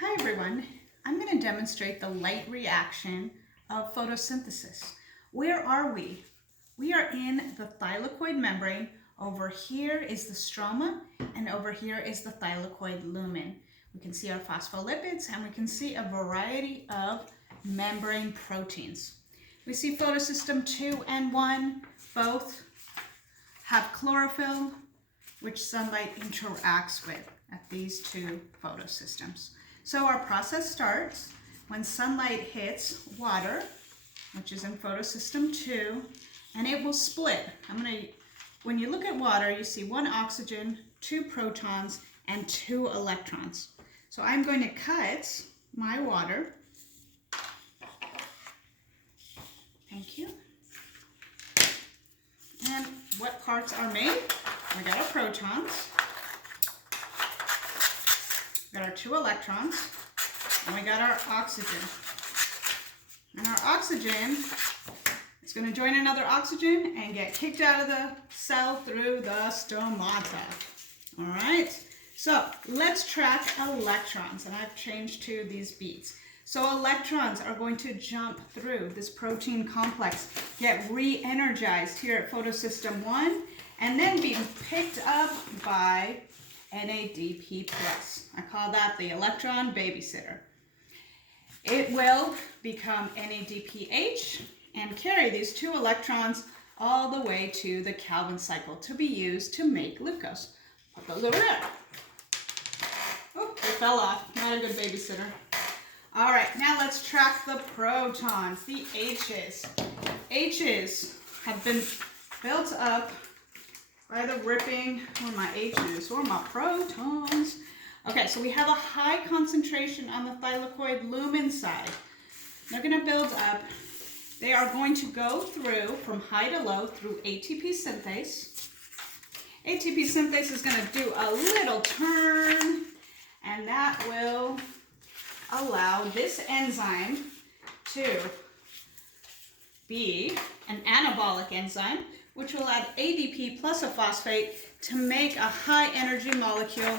Hi everyone, I'm going to demonstrate the light reaction of photosynthesis. Where are we? We are in the thylakoid membrane. Over here is the stroma and over here is the thylakoid lumen. We can see our phospholipids and we can see a variety of membrane proteins. We see photosystem 2 and 1 both have chlorophyll, which sunlight interacts with at these two photosystems. So our process starts when sunlight hits water, which is in photosystem 2, and it will split. When you look at water, you see 1 oxygen, 2 protons, and 2 electrons. So I'm going to cut my water. Thank you. And what parts are made? We got our protons. We got our 2 electrons, and we got our oxygen. And our oxygen is going to join another oxygen and get kicked out of the cell through the stomata. All right, so let's track electrons, and I've changed to these beads. So electrons are going to jump through this protein complex, get re-energized here at photosystem 1, and then be picked up by NADP+. I call that the electron babysitter. It will become NADPH and carry these 2 electrons all the way to the Calvin cycle to be used to make glucose. Put those over there. Oh, they fell off. Not a good babysitter. All right, now let's track the protons, the H's. H's have been built up by the ripping, or my H's, or my protons. Okay, so we have a high concentration on the thylakoid lumen side. They're going to build up. They are going to go through, from high to low, through ATP synthase. ATP synthase is going to do a little turn, and that will allow this enzyme to be an anabolic enzyme, which will add ADP plus a phosphate to make a high energy molecule,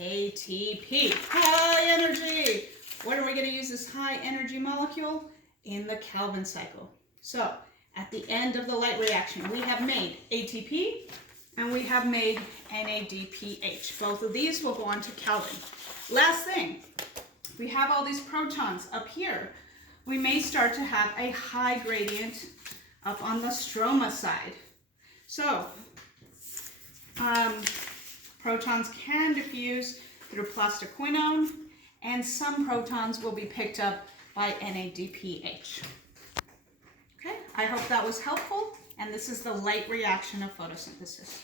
ATP. High energy! Where are we going to use this high energy molecule? In the Calvin cycle. So at the end of the light reaction, we have made ATP and we have made NADPH. Both of these will go on to Calvin. Last thing, we have all these protons up here. We may start to have a high gradient up on the stroma side. So protons can diffuse through plastoquinone, and some protons will be picked up by NADPH. Okay, I hope that was helpful, and this is the light reaction of photosynthesis.